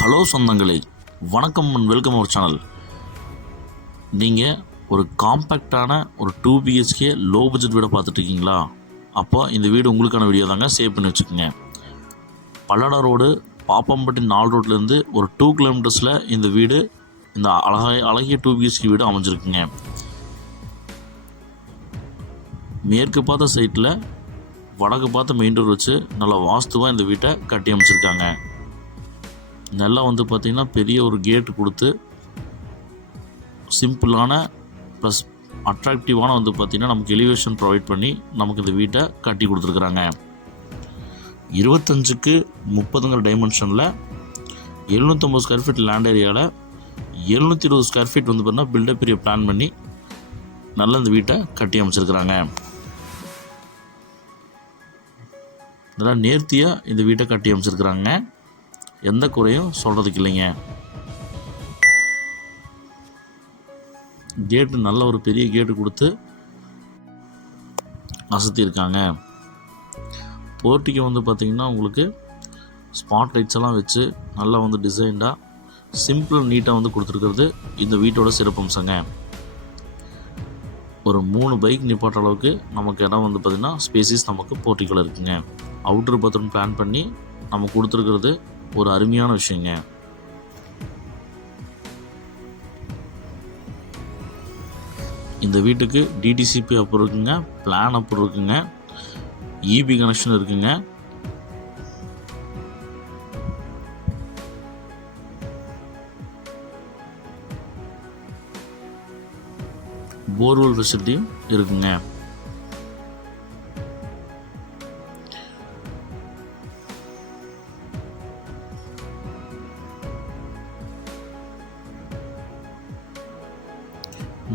Hello சொந்தங்களே, வணக்கம் and welcome our channel. நீங்கள் ஒரு காம்பேக்டான ஒரு 2 பிஹெச்கே லோ பட்ஜெட் வீடை பார்த்துட்ருக்கீங்களா? அப்போ இந்த வீடு உங்களுக்கான வீடியோ தாங்க. சேவ் பண்ணி வச்சுக்கோங்க. பல்லடம் ரோடு பாப்பம்பட்டி 4 ரோட்லேருந்து ஒரு 2 கிலோமீட்டர்ஸில் இந்த வீடு, இந்த அழகிய 2 பிஹெச்கே வீடு அமைஞ்சிருக்குங்க. மேற்கு பார்த்த சைட்டில் வடக்கு பார்த்த மெயின் டோர் வச்சு நல்லா வாஸ்துவாக இந்த வீட்டை கட்டி அமைச்சிருக்காங்க. நல்லா பார்த்திங்கன்னா பெரிய ஒரு கேட்டு கொடுத்து சிம்பிளான ப்ளஸ் அட்ராக்டிவான பார்த்திங்கன்னா நமக்கு எலிவேஷன் ப்ரொவைட் பண்ணி நமக்கு இந்த வீட்டை கட்டி கொடுத்துருக்குறாங்க. 25க்கு 30ங்கிற டைமென்ஷனில் 750 ஸ்கொயர் ஃபீட் லேண்ட் ஏரியாவில் 720 ஸ்கொயர் ஃபீட் பார்த்திங்கன்னா பில்டப் ஏரியா பிளான் பண்ணி நல்லா இந்த வீட்டை கட்டி அமைச்சிருக்கிறாங்க. நல்லா நேர்த்தியாக இந்த வீட்டை கட்டி அமைச்சிருக்கிறாங்க. எந்த குறையும் சொல்கிறதுக்கு இல்லைங்க. கேட்டு நல்ல ஒரு பெரிய கேட்டு கொடுத்து அசத்தியிருக்காங்க. போர்ட்டிக்கு பார்த்திங்கன்னா உங்களுக்கு ஸ்பாட் லைட்ஸ் எல்லாம் வச்சு நல்லா டிசைன்டாக சிம்பிள் நீட்டாக கொடுத்துருக்கிறது இந்த வீட்டோட சிறப்பம்சங்க. ஒரு 3 பைக் நிப்பாட்டுற அளவுக்கு நமக்கு இடம் பார்த்திங்கன்னா ஸ்பேசிஸ் நமக்கு போர்ட்டிக்குள்ளே இருக்குங்க. அவுட்ரு பாத்ரூம் பிளான் பண்ணி நம்ம கொடுத்துருக்கிறது ஒரு அருமையான விஷயங்க. இந்த வீட்டுக்கு டிடிசிபி அப்ரூவ் இருக்குங்க, பிளான் அப்ரூவ் இருக்குங்க, இபி கனெக்ஷன் இருக்குங்க. போர்வெல் ஃபெசிலிட்டியும் இருக்குங்க.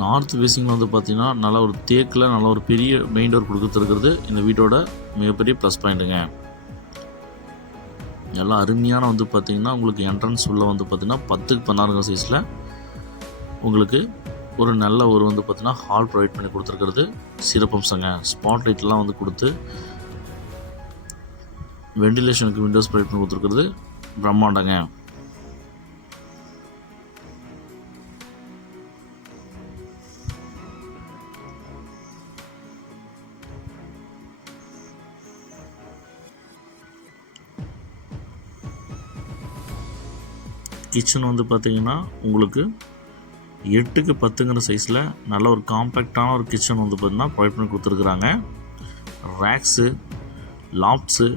நார்த் ஃபேஸிங்கில் பார்த்திங்கன்னா நல்ல ஒரு தேக்கில் நல்ல ஒரு பெரிய மெயின் டோர் கொடுத்துருக்கிறது இந்த வீட்டோட மிகப்பெரிய ப்ளஸ் பாயிண்ட்டுங்க. எல்லாம் அருமையான பார்த்திங்கன்னா உங்களுக்கு என்ட்ரன்ஸ் உள்ள பார்த்திங்கன்னா 10க்கு 16 சைஸில் உங்களுக்கு ஒரு நல்ல ஒரு பார்த்திங்கன்னா ஹால் ப்ரொவைட் பண்ணி கொடுத்துருக்கிறது சிறப்பம்சங்க. ஸ்பாட் லைட்லாம் கொடுத்து வெண்டிலேஷனுக்கு விண்டோஸ் ப்ரொவைட் பண்ணி கொடுத்துருக்கிறது பிரம்மாண்டங்க. கிச்சன் பார்த்திங்கன்னா உங்களுக்கு 8க்கு 10ங்கிற சைஸில் நல்ல ஒரு காம்பேக்டான ஒரு கிச்சன் பார்த்திங்கன்னா ப்ரொவைட் பண்ணி கொடுத்துருக்குறாங்க. ரேக்ஸு, லாப்ஸு,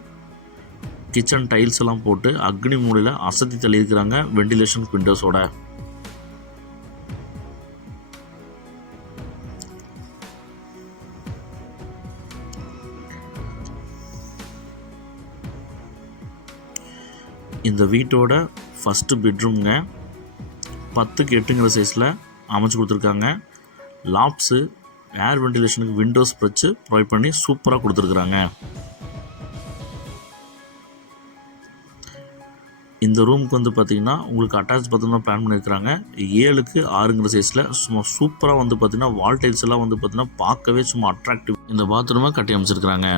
கிச்சன் டைல்ஸ் எல்லாம் போட்டு அக்னி மூலையில் அசத்தி தள்ளியிருக்கிறாங்க வெண்டிலேஷன் விண்டோஸோட. இந்த வீட்டோட ஃபஸ்ட்டு பெட்ரூம்ங்க 10க்கு 8ங்கிற சைஸில் அமைச்சு கொடுத்துருக்காங்க. லாப்ஸு, ஏர் வெண்டிலேஷனுக்கு விண்டோஸ் வச்சு ப்ரொவைட் பண்ணி சூப்பராக கொடுத்துருக்குறாங்க. இந்த ரூமுக்கு பார்த்திங்கன்னா உங்களுக்கு அட்டாச் பாத்ரூம் தான் பிளான் பண்ணியிருக்கிறாங்க. 7க்கு 6ங்கிற சைஸில் சும்மா சூப்பராக பார்த்திங்கன்னா வால் டைல்ஸ் எல்லாம் பார்த்திங்கன்னா பார்க்கவே சும்மா அட்ராக்டிவ் இந்த பாத்ரூமை கட்டி அமைச்சிருக்கிறாங்க.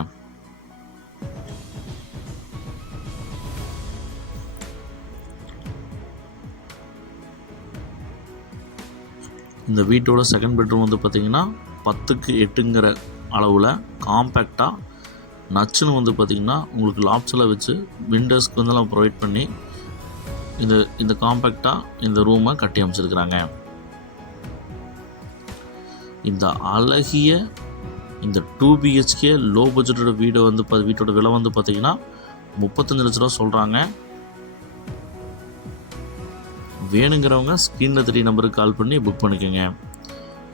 இந்த வீட்டோட செகண்ட் பெட்ரூம் பார்த்திங்கன்னா 10க்கு 8ங்கிற அளவில் காம்பேக்டாக நச்சுன்னு பார்த்திங்கன்னா உங்களுக்கு லாப்ஸில் வச்சு விண்டோஸ்க்கு எல்லாம் ப்ரொவைட் பண்ணி இந்த காம்பேக்டாக இந்த ரூமை கட்டி அமைச்சிருக்கிறாங்க. இந்த அழகிய இந்த 2 பிஹெச்கே லோ பட்ஜெட்டோட வீடை வீட்டோட விலை பார்த்திங்கன்னா 35 லட்ச ரூபா சொல்கிறாங்க. வேணுங்கிறவங்க ஸ்க்ரீனில் 3 நம்பருக்கு கால் பண்ணி புக் பண்ணிக்கோங்க.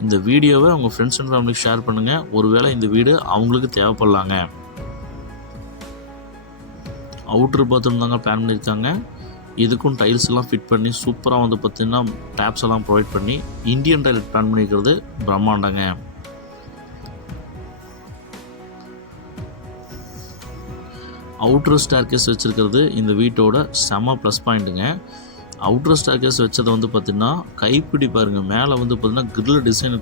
இந்த வீடியோவை உங்கள் ஃப்ரெண்ட்ஸ் அண்ட் ஃபேமிலிக்கு ஷேர் பண்ணுங்கள். ஒருவேளை இந்த வீடு அவங்களுக்கு தேவைப்படலாங்க. அவுட்ரு பாத்ரூம் தாங்க பிளான் பண்ணியிருக்காங்க. இதுக்கும் டைல்ஸ் எல்லாம் ஃபிட் பண்ணி சூப்பராக பார்த்திங்கன்னா டேப்ஸ் எல்லாம் ப்ரொவைட் பண்ணி இந்தியன் டைல் பிளான் பண்ணியிருக்கிறது பிரம்மாண்டங்க. அவுட்ரு ஸ்டேர்கேஸ் வச்சுருக்கிறது இந்த வீட்டோட செம ப்ளஸ் பாயிண்ட்டுங்க. அவுட்ரு ஸ்டேர்கேஸ் வச்சதை பார்த்திங்கன்னா கைப்பிடி பாருங்கள், மேலே பார்த்திங்கன்னா கிரில் டிசைன்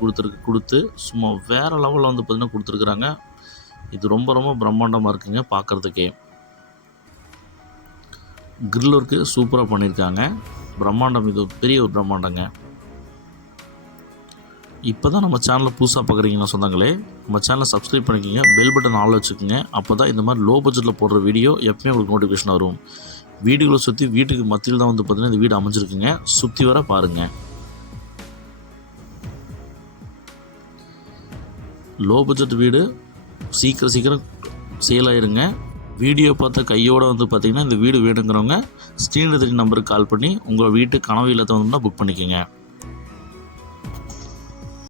கொடுத்து சும்மா வேறு லெவலில் பார்த்திங்கன்னா கொடுத்துருக்குறாங்க. இது ரொம்ப ரொம்ப பிரம்மாண்டமாக இருக்குங்க பார்க்குறதுக்கே. கிரில் ஒர்க்கு சூப்பராக பண்ணியிருக்காங்க. பிரம்மாண்டம், இது பெரிய ஒரு பிரம்மாண்டங்க. இப்போ தான் நம்ம சேனலை புதுசாக பார்க்குறீங்கன்னா சொந்தங்களே, நம்ம சேனலை சப்ஸ்கிரைப் பண்ணிக்கோங்க, பெல் பட்டன் ஆல் வச்சுக்கோங்க. அப்போ தான் இந்த மாதிரி லோ பட்ஜெட்டில் போடுற வீடியோ எப்போயும் உங்களுக்கு நோட்டிஃபிகேஷன் வரும். வீடுகளை சுற்றி வீட்டுக்கு மத்தியில் தான் வந்து பார்த்திங்கன்னா இந்த வீடு அமைஞ்சிருக்குங்க. சுற்றி வர பாருங்கள். லோ பட்ஜெட் வீடு சீக்கிரம் சேல் ஆயிருங்க. வீடியோ பார்த்த கையோடு வந்து பார்த்திங்கன்னா இந்த வீடு வேணுங்கிறவங்க ஸ்க்ரீனில் தெரிய நம்பருக்கு கால் பண்ணி உங்கள் வீட்டு கனவு இல்லத்தை வந்து புக் பண்ணிக்கோங்க.